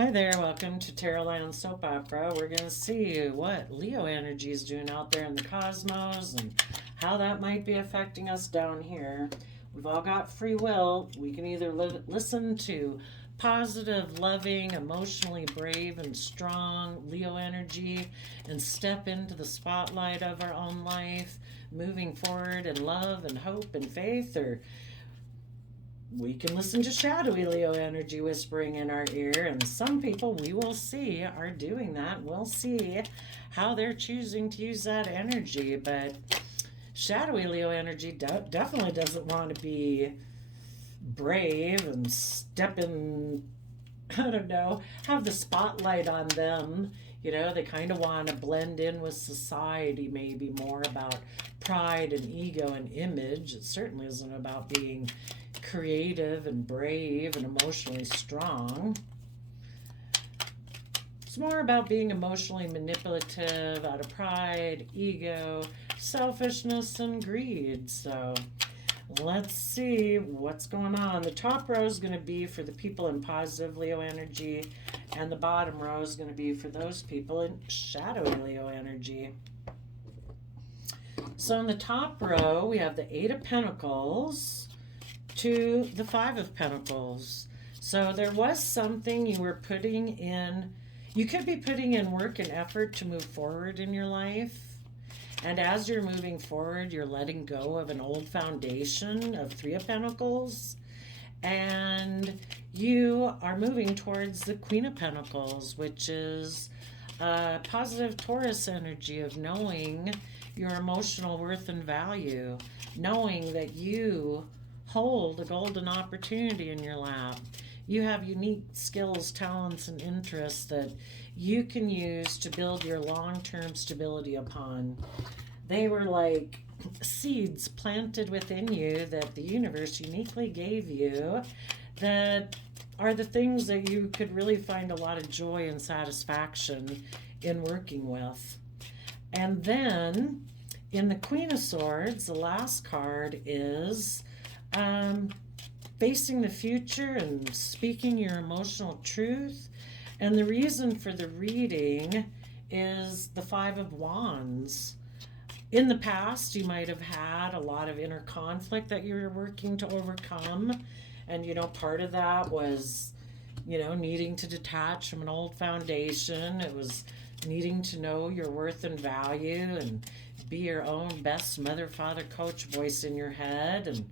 Hi there, welcome to Tarotland Soap Opera. We're going to see what Leo energy is doing out there in the cosmos and how that might be affecting us down here. We've all got free will. We can either listen to positive, loving, emotionally brave, and strong Leo energy and step into the spotlight of our own life, moving forward in love and hope and faith, or we can listen to shadowy Leo energy whispering in our ear, and some people we will see are doing that. We'll see how they're choosing to use that energy. But shadowy Leo energy definitely doesn't want to be brave and step in, I don't know, have the spotlight on them. They kind of want to blend in with society, maybe more about pride and ego and image. It certainly isn't about being creative and brave and emotionally strong. It's more about being emotionally manipulative out of pride, ego, selfishness, and greed. So let's see what's going on. The top row is going to be for the people in positive Leo energy, and the bottom row is going to be for those people in shadowy Leo energy. So in the top row, we have the Eight of Pentacles to the Five of Pentacles. So there was something you were putting in. You could be putting in work and effort to move forward in your life. And as you're moving forward, you're letting go of an old foundation of Three of Pentacles. And you are moving towards the Queen of Pentacles, which is a positive Taurus energy of knowing your emotional worth and value, knowing that you hold a golden opportunity in your lap. You have unique skills, talents, and interests that you can use to build your long-term stability upon. They were like seeds planted within you that the universe uniquely gave you that are the things that you could really find a lot of joy and satisfaction in working with. And then in the Queen of Swords, the last card is facing the future and speaking your emotional truth. And the reason for the reading is the Five of Wands. In the past, you might have had a lot of inner conflict that you were working to overcome. And, part of that was, needing to detach from an old foundation. It was needing to know your worth and value and be your own best mother, father, coach voice in your head.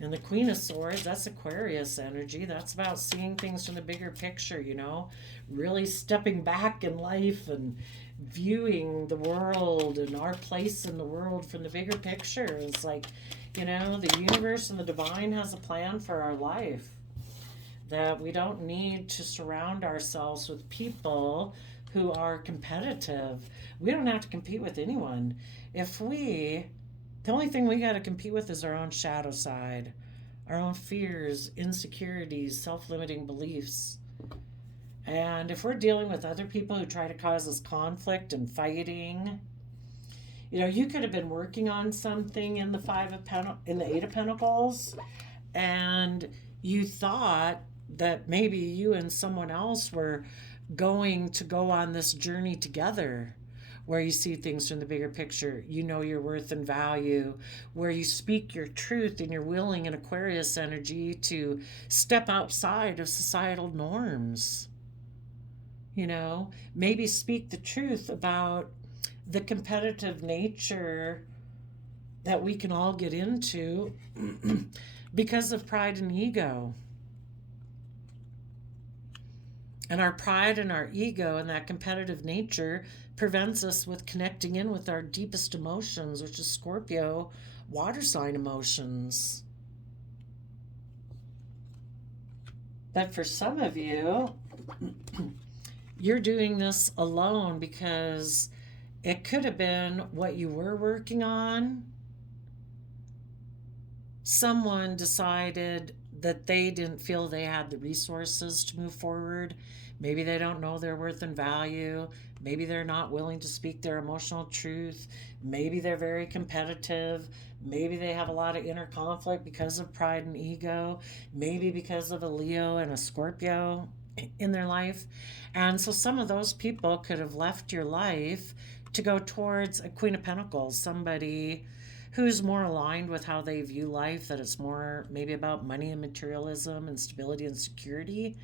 And the Queen of Swords, that's Aquarius energy. That's about seeing things from the bigger picture, really stepping back in life and viewing the world and our place in the world from the bigger picture. It's like, the universe and the divine has a plan for our life. That we don't need to surround ourselves with people who are competitive. We don't have to compete with anyone. The only thing we got to compete with is our own shadow side, our own fears, insecurities, self-limiting beliefs. And if we're dealing with other people who try to cause us conflict and fighting, you could have been working on something in the Eight of Pentacles, and you thought that maybe you and someone else were going to go on this journey together, where you see things from the bigger picture, your worth and value, where you speak your truth and you're willing in Aquarius energy to step outside of societal norms. Maybe speak the truth about the competitive nature that we can all get into because of pride and ego. And our pride and our ego and that competitive nature prevents us with connecting in with our deepest emotions, which is Scorpio water sign emotions. But for some of you, you're doing this alone because it could have been what you were working on. Someone decided that they didn't feel they had the resources to move forward. Maybe they don't know their worth and value. Maybe they're not willing to speak their emotional truth. Maybe they're very competitive. Maybe they have a lot of inner conflict because of pride and ego. Maybe because of a Leo and a Scorpio in their life. And so some of those people could have left your life to go towards a Queen of Pentacles, somebody who's more aligned with how they view life, that it's more maybe about money and materialism and stability and security,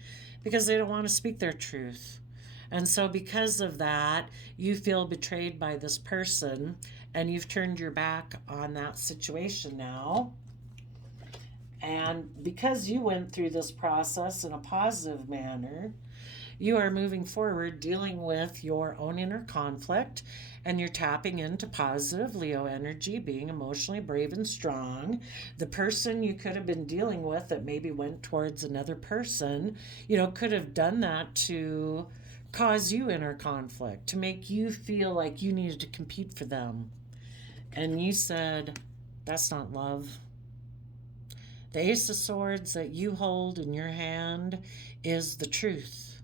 because they don't want to speak their truth. And so, because of that, you feel betrayed by this person and you've turned your back on that situation now. And because you went through this process in a positive manner, you are moving forward dealing with your own inner conflict, and you're tapping into positive Leo energy, being emotionally brave and strong. The person you could have been dealing with that maybe went towards another person, could have done that to cause you inner conflict, to make you feel like you needed to compete for them. And you said, that's not love. The Ace of Swords that you hold in your hand is the truth.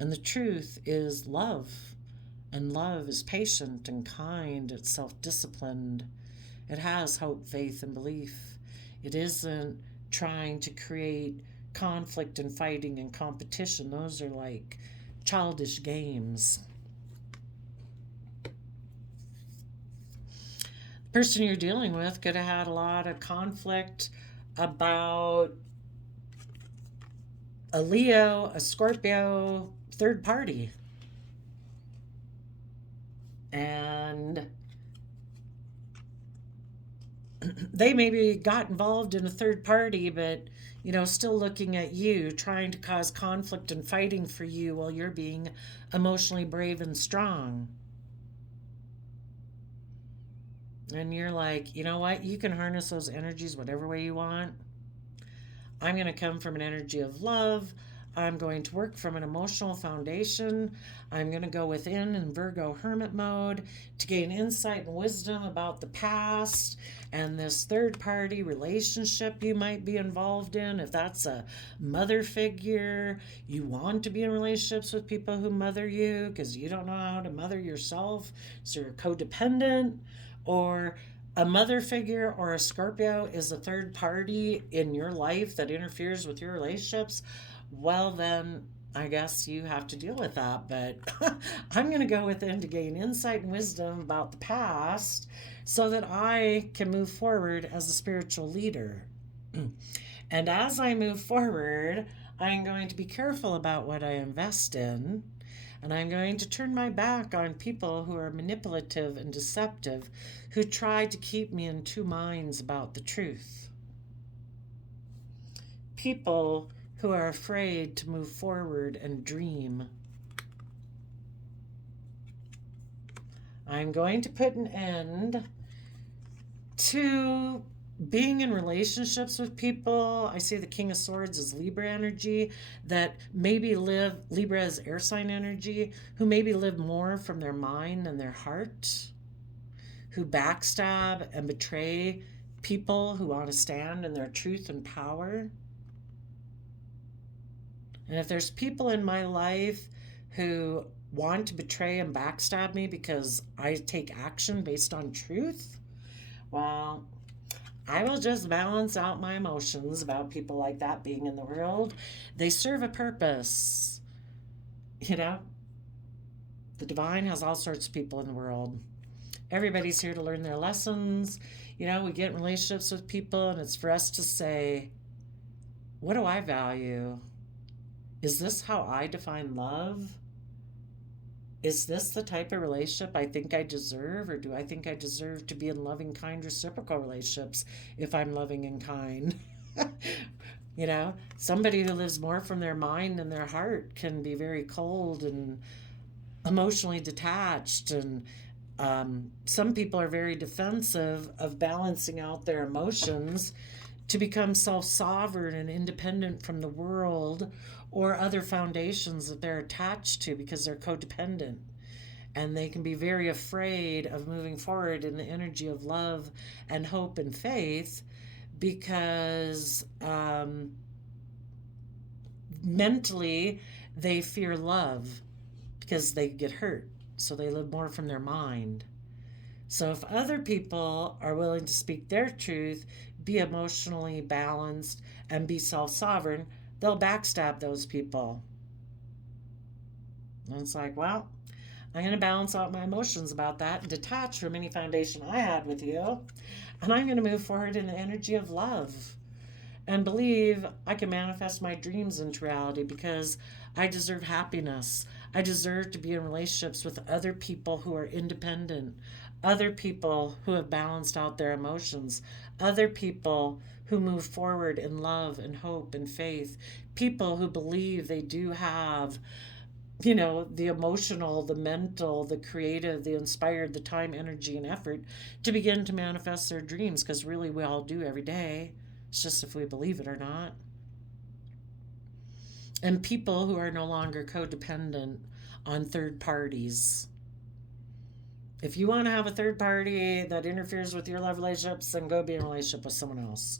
And the truth is love. And love is patient and kind. It's self-disciplined. It has hope, faith, and belief. It isn't trying to create conflict and fighting and competition. Those are like childish games. The person you're dealing with could have had a lot of conflict about a Leo, a Scorpio, third party. And they maybe got involved in a third party, but, still looking at you, trying to cause conflict and fighting for you while you're being emotionally brave and strong. And you're like, you know what? You can harness those energies whatever way you want. I'm going to come from an energy of love. I'm going to work from an emotional foundation. I'm going to go within in Virgo hermit mode to gain insight and wisdom about the past and this third party relationship you might be involved in. If that's a mother figure, you want to be in relationships with people who mother you because you don't know how to mother yourself, so you're codependent. Or a mother figure or a Scorpio is a third party in your life that interferes with your relationships, well, then I guess you have to deal with that. But I'm going to go within to gain insight and wisdom about the past so that I can move forward as a spiritual leader. And as I move forward, I'm going to be careful about what I invest in. And I'm going to turn my back on people who are manipulative and deceptive, who try to keep me in two minds about the truth. People who are afraid to move forward and dream. I'm going to put an end to being in relationships with people. I see the King of Swords as Libra energy, that maybe live, Libra is air sign energy, who maybe live more from their mind than their heart, who backstab and betray people who want to stand in their truth and power. And if there's people in my life who want to betray and backstab me because I take action based on truth, well, I will just balance out my emotions about people like that being in the world. They serve a purpose. The divine has all sorts of people in the world. Everybody's here to learn their lessons. We get in relationships with people, and it's for us to say, what do I value? Is this how I define love? Is this the type of relationship I think I deserve, or do I think I deserve to be in loving, kind, reciprocal relationships if I'm loving and kind? Somebody who lives more from their mind than their heart can be very cold and emotionally detached. And some people are very defensive of balancing out their emotions to become self-sovereign and independent from the world or other foundations that they're attached to because they're codependent. And they can be very afraid of moving forward in the energy of love and hope and faith because mentally they fear love because they get hurt. So they live more from their mind. So if other people are willing to speak their truth, be emotionally balanced, and be self-sovereign, they'll backstab those people. And it's like, well, I'm going to balance out my emotions about that and detach from any foundation I had with you. And I'm going to move forward in the energy of love and believe I can manifest my dreams into reality because I deserve happiness. I deserve to be in relationships with other people who are independent, other people who have balanced out their emotions, other people who move forward in love and hope and faith, people who believe they do have, the emotional, the mental, the creative, the inspired, the time, energy, and effort to begin to manifest their dreams, because really we all do every day. It's just if we believe it or not. And people who are no longer codependent on third parties. If you want to have a third party that interferes with your love relationships, then go be in a relationship with someone else.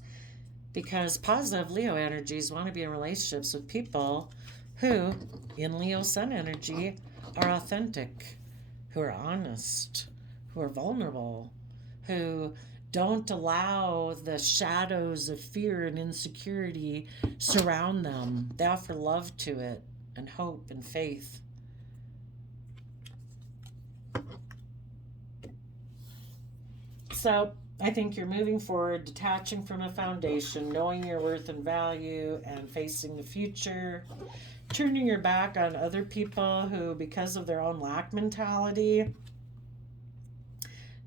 Because positive Leo energies want to be in relationships with people who, in Leo Sun energy, are authentic, who are honest, who are vulnerable, who don't allow the shadows of fear and insecurity surround them. They offer love to it and hope and faith. So I think you're moving forward, detaching from a foundation, knowing your worth and value, and facing the future, turning your back on other people who, because of their own lack mentality,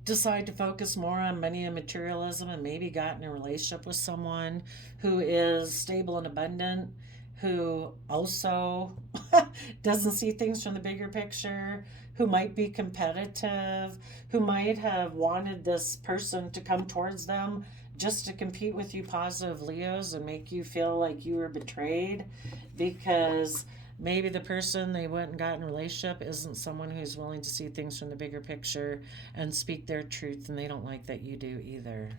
decide to focus more on money and materialism, and maybe got in a relationship with someone who is stable and abundant, who also doesn't see things from the bigger picture, who might be competitive, who might have wanted this person to come towards them just to compete with you, positive Leos, and make you feel like you were betrayed because maybe the person they went and got in a relationship isn't someone who's willing to see things from the bigger picture and speak their truth, and they don't like that you do either.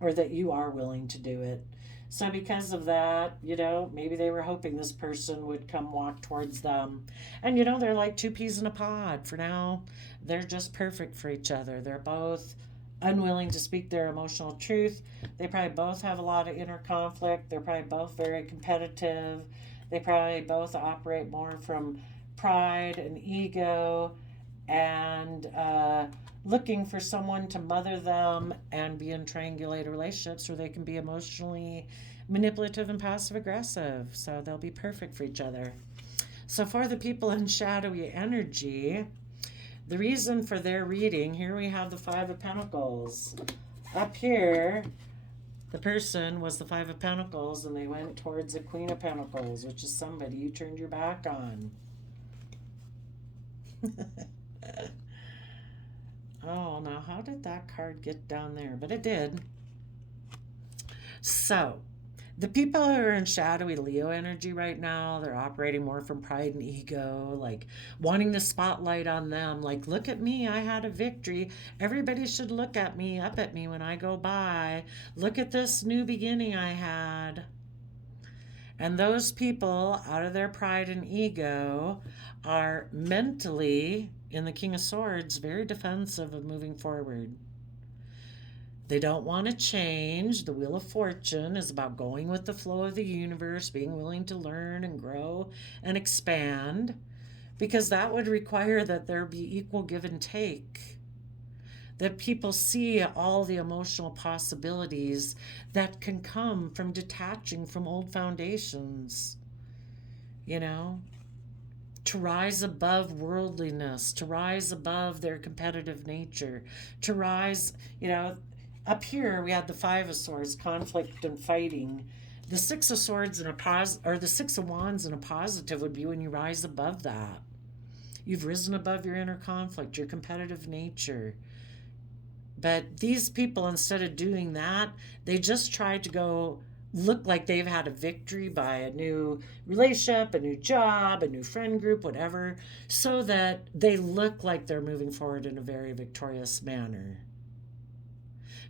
Or that you are willing to do it. So because of that, maybe they were hoping this person would come walk towards them. And they're like two peas in a pod. For now, they're just perfect for each other. They're both unwilling to speak their emotional truth. They probably both have a lot of inner conflict. They're probably both very competitive. They probably both operate more from pride and ego and looking for someone to mother them and be in triangulated relationships where they can be emotionally manipulative and passive aggressive. So they'll be perfect for each other. So for the people in shadowy energy, the reason for their reading, here we have the Five of Pentacles. Up here, the person was the Five of Pentacles, and they went towards the Queen of Pentacles, which is somebody you turned your back on. Oh, now how did that card get down there? But it did. So, the people who are in shadowy Leo energy right now, they're operating more from pride and ego, like wanting the spotlight on them. Like, look at me, I had a victory. Everybody should look at me, up at me when I go by. Look at this new beginning I had. And those people, out of their pride and ego, are mentally, in the King of Swords, very defensive of moving forward. They don't want to change. The Wheel of Fortune is about going with the flow of the universe, being willing to learn and grow and expand, because that would require that there be equal give and take. That people see all the emotional possibilities that can come from detaching from old foundations, to rise above worldliness, to rise above their competitive nature, to rise, up here we had the Five of Swords, conflict and fighting. The Six of Swords or the Six of Wands in a positive would be when you rise above that. You've risen above your inner conflict, your competitive nature. But these people, instead of doing that, they just try to go look like they've had a victory by a new relationship, a new job, a new friend group, whatever, so that they look like they're moving forward in a very victorious manner.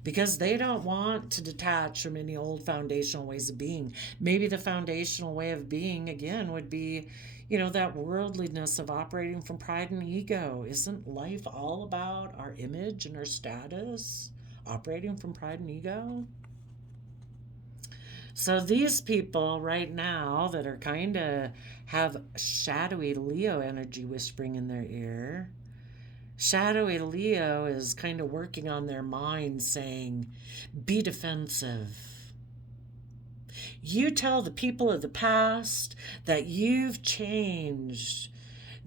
Because they don't want to detach from any old foundational ways of being. Maybe the foundational way of being, again, would be, that worldliness of operating from pride and ego. Isn't life all about our image and our status? Operating from pride and ego? So these people right now that are kind of have shadowy Leo energy whispering in their ear, shadowy Leo is kind of working on their mind saying, be defensive. You tell the people of the past that you've changed,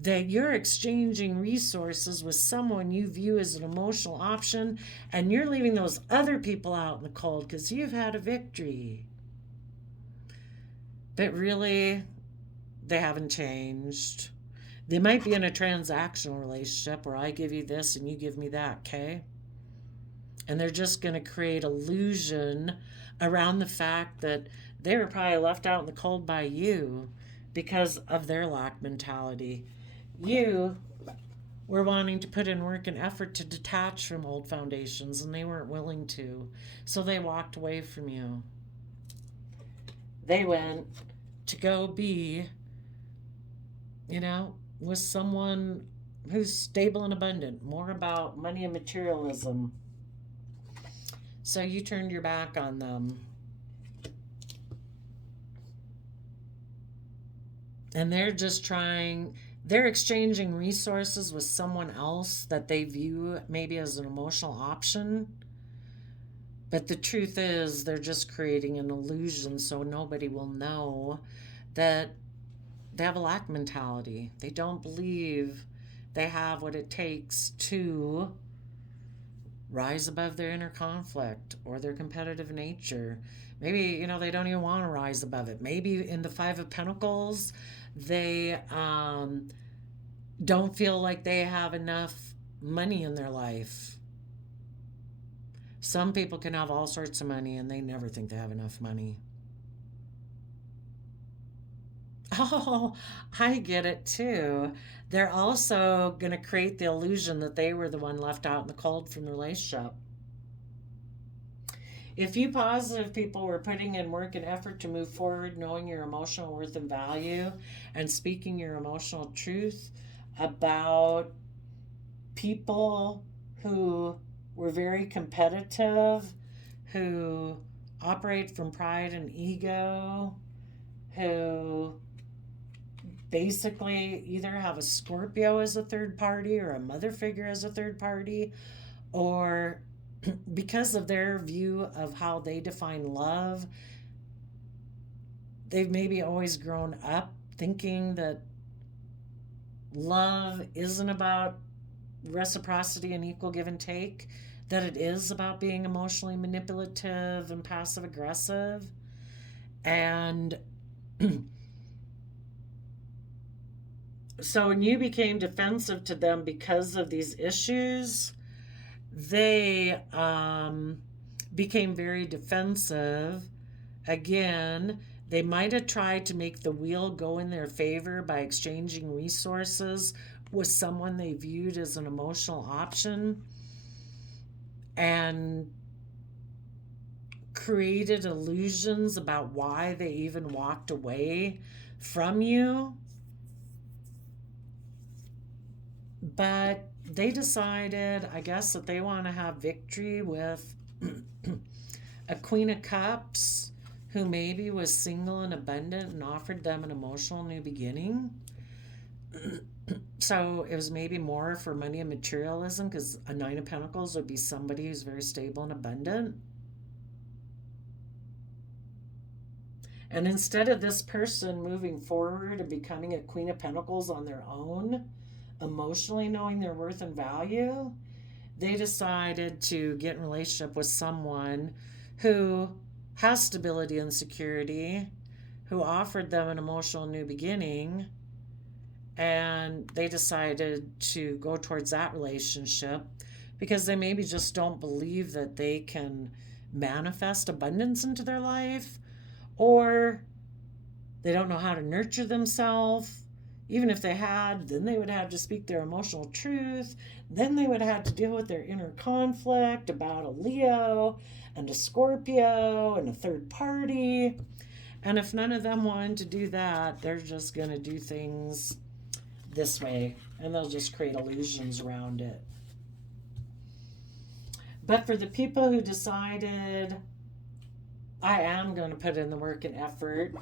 that you're exchanging resources with someone you view as an emotional option, and you're leaving those other people out in the cold because you've had a victory. But really, they haven't changed. They might be in a transactional relationship where I give you this and you give me that, okay? And they're just going to create illusion around the fact that they were probably left out in the cold by you because of their lack mentality. You were wanting to put in work and effort to detach from old foundations, and they weren't willing to. So they walked away from you. They went to go be, with someone who's stable and abundant, more about money and materialism. So you turned your back on them. And they're exchanging resources with someone else that they view maybe as an emotional option. But the truth is, they're just creating an illusion so nobody will know that they have a lack mentality. They don't believe they have what it takes to rise above their inner conflict or their competitive nature. Maybe, they don't even want to rise above it. Maybe in the Five of Pentacles, they don't feel like they have enough money in their life. Some people can have all sorts of money and they never think they have enough money. Oh, I get it too. They're also going to create the illusion that they were the one left out in the cold from the relationship. If you positive people were putting in work and effort to move forward, knowing your emotional worth and value, and speaking your emotional truth about people who were very competitive, who operate from pride and ego, who basically either have a Scorpio as a third party or a mother figure as a third party, or because of their view of how they define love, they've maybe always grown up thinking that love isn't about reciprocity and equal give and take, that it is about being emotionally manipulative and passive aggressive. And so when you became defensive to them because of these issues, they became very defensive. Again, they might have tried to make the wheel go in their favor by exchanging resources with someone they viewed as an emotional option, and created illusions about why they even walked away from you. But they decided, I guess, that they want to have victory with a Queen of Cups who maybe was single and abundant and offered them an emotional new beginning. So it was maybe more for money and materialism, because a Nine of Pentacles would be somebody who's very stable and abundant. And instead of this person moving forward and becoming a Queen of Pentacles on their own, emotionally knowing their worth and value, they decided to get in a relationship with someone who has stability and security, who offered them an emotional new beginning, and they decided to go towards that relationship because they maybe just don't believe that they can manifest abundance into their life, or they don't know how to nurture themselves. Even if they had, then they would have to speak their emotional truth. Then they would have to deal with their inner conflict about a Leo and a Scorpio and a third party. And if none of them wanted to do that, they're just going to do things this way, and they'll just create illusions around it. But for the people who decided I am going to put in the work and effort.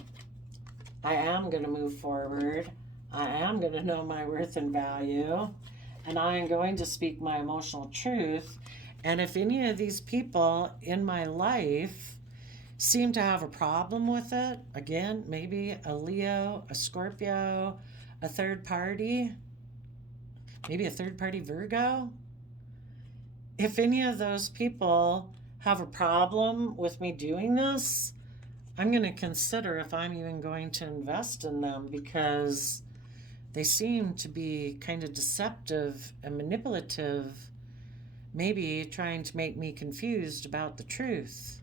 I am going to move forward. I am going to know my worth and value. And I am going to speak my emotional truth. And if any of these people in my life seem to have a problem with it, again, maybe a Leo, a Scorpio, a third party, maybe a third party Virgo, if any of those people have a problem with me doing this, I'm going to consider if I'm even going to invest in them, because they seem to be kind of deceptive and manipulative, maybe trying to make me confused about the truth.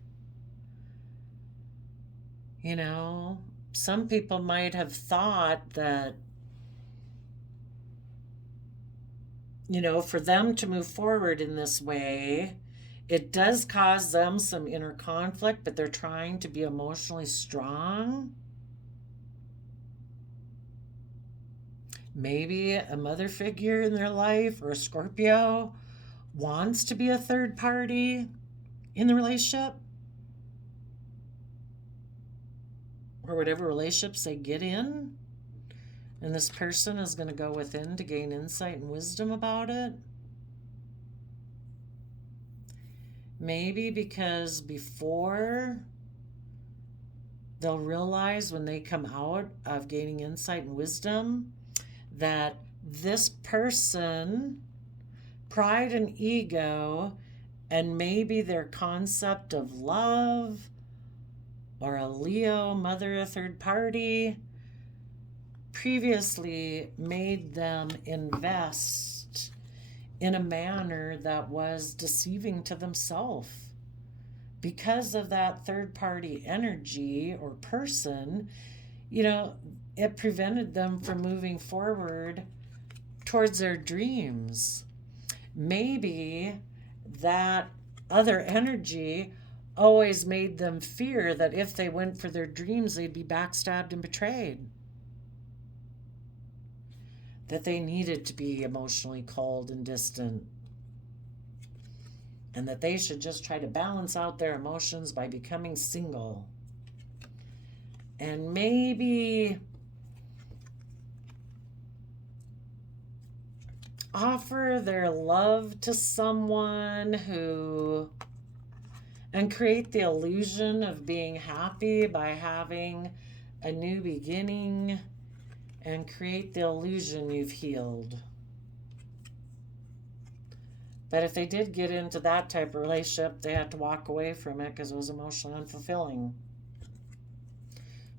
You know, some people might have thought that, you know, for them to move forward in this way, it does cause them some inner conflict, but they're trying to be emotionally strong. Maybe a mother figure in their life or a Scorpio wants to be a third party in the relationship, or whatever relationships they get in. And this person is going to go within to gain insight and wisdom about it. Maybe because before they'll realize, when they come out of gaining insight and wisdom, that this person, pride and ego, and maybe their concept of love, or a Leo, mother, a third party, previously made them invest in a manner that was deceiving to themselves. Because of that third party energy or person, you know, it prevented them from moving forward towards their dreams. Maybe that other energy always made them fear that if they went for their dreams, they'd be backstabbed and betrayed. That they needed to be emotionally cold and distant. And that they should just try to balance out their emotions by becoming single. And maybe offer their love to someone who, and create the illusion of being happy by having a new beginning, and create the illusion you've healed. But if they did get into that type of relationship, they had to walk away from it because it was emotionally unfulfilling.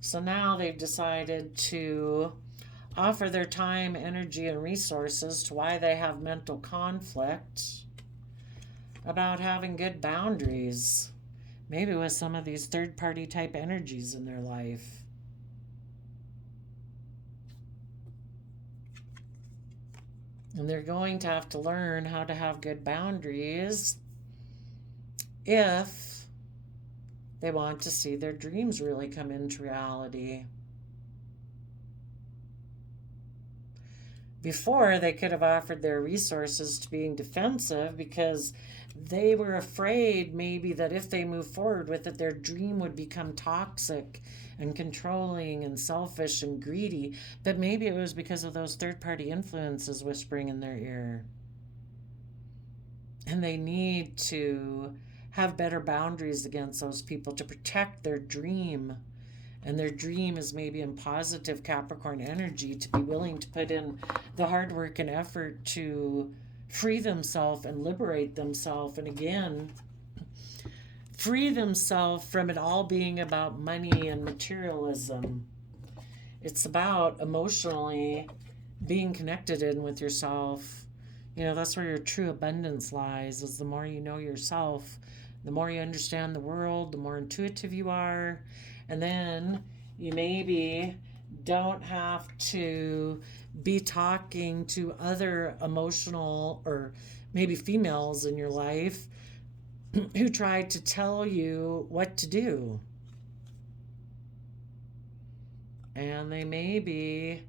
So now they've decided to offer their time, energy, and resources to why they have mental conflict about having good boundaries. Maybe with some of these third-party type energies in their life. And they're going to have to learn how to have good boundaries if they want to see their dreams really come into reality. Before, they could have offered their resources to being defensive because they were afraid maybe that if they move forward with it, their dream would become toxic and controlling and selfish and greedy. But maybe it was because of those third-party influences whispering in their ear. And they need to have better boundaries against those people to protect their dream. And their dream is maybe in positive Capricorn energy, to be willing to put in the hard work and effort to free themselves and liberate themselves. And again, free themselves from it all being about money and materialism. It's about emotionally being connected in with yourself. You know, that's where your true abundance lies, is the more you know yourself, the more you understand the world, the more intuitive you are. And then you maybe don't have to be talking to other emotional, or maybe females in your life, who tried to tell you what to do. And they maybe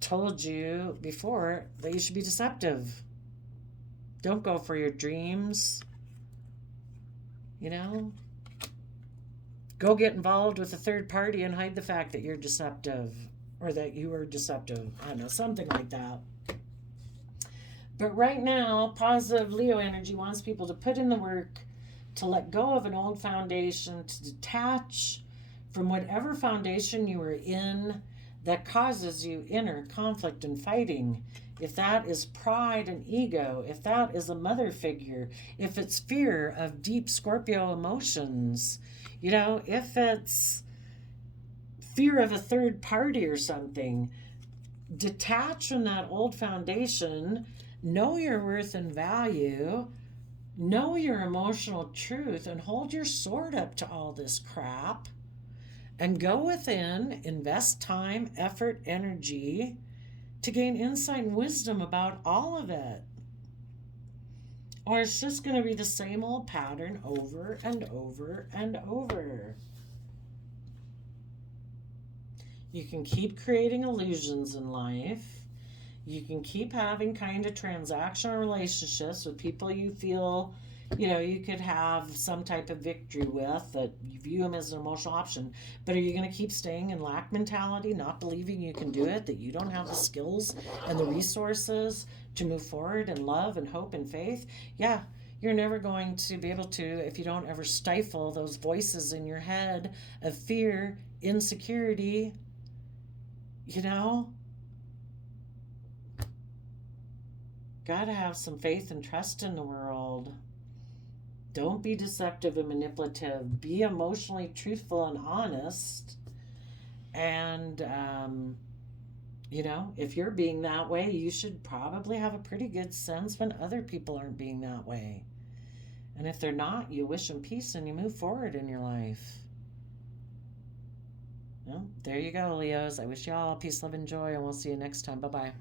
told you before that you should be deceptive. Don't go for your dreams. You know? go get involved with a third party and hide the fact that you're deceptive or that you were deceptive. I don't know, something like that. But right now, positive Leo energy wants people to put in the work, to let go of an old foundation, to detach from whatever foundation you were in that causes you inner conflict and fighting. If that is pride and ego, if that is a mother figure, if it's fear of deep Scorpio emotions, if it's fear of a third party or something, detach from that old foundation, know your worth and value, know your emotional truth, and hold your sword up to all this crap and go within, invest time, effort, energy to gain insight and wisdom about all of it. Or it's just going to be the same old pattern over and over and over. You can keep creating illusions in life. You can keep having kind of transactional relationships with people you feel, you could have some type of victory with, that you view them as an emotional option. But are you going to keep staying in lack mentality, not believing you can do it, that you don't have the skills and the resources to move forward in love and hope and faith? Yeah, you're never going to be able to if you don't ever stifle those voices in your head of fear, insecurity, Gotta have some faith and trust in the world. Don't be deceptive and manipulative. Be emotionally truthful and honest. And, if you're being that way, you should probably have a pretty good sense when other people aren't being that way. And if they're not, you wish them peace and you move forward in your life. Well, there you go, Leos. I wish you all peace, love, and joy, and we'll see you next time. Bye-bye.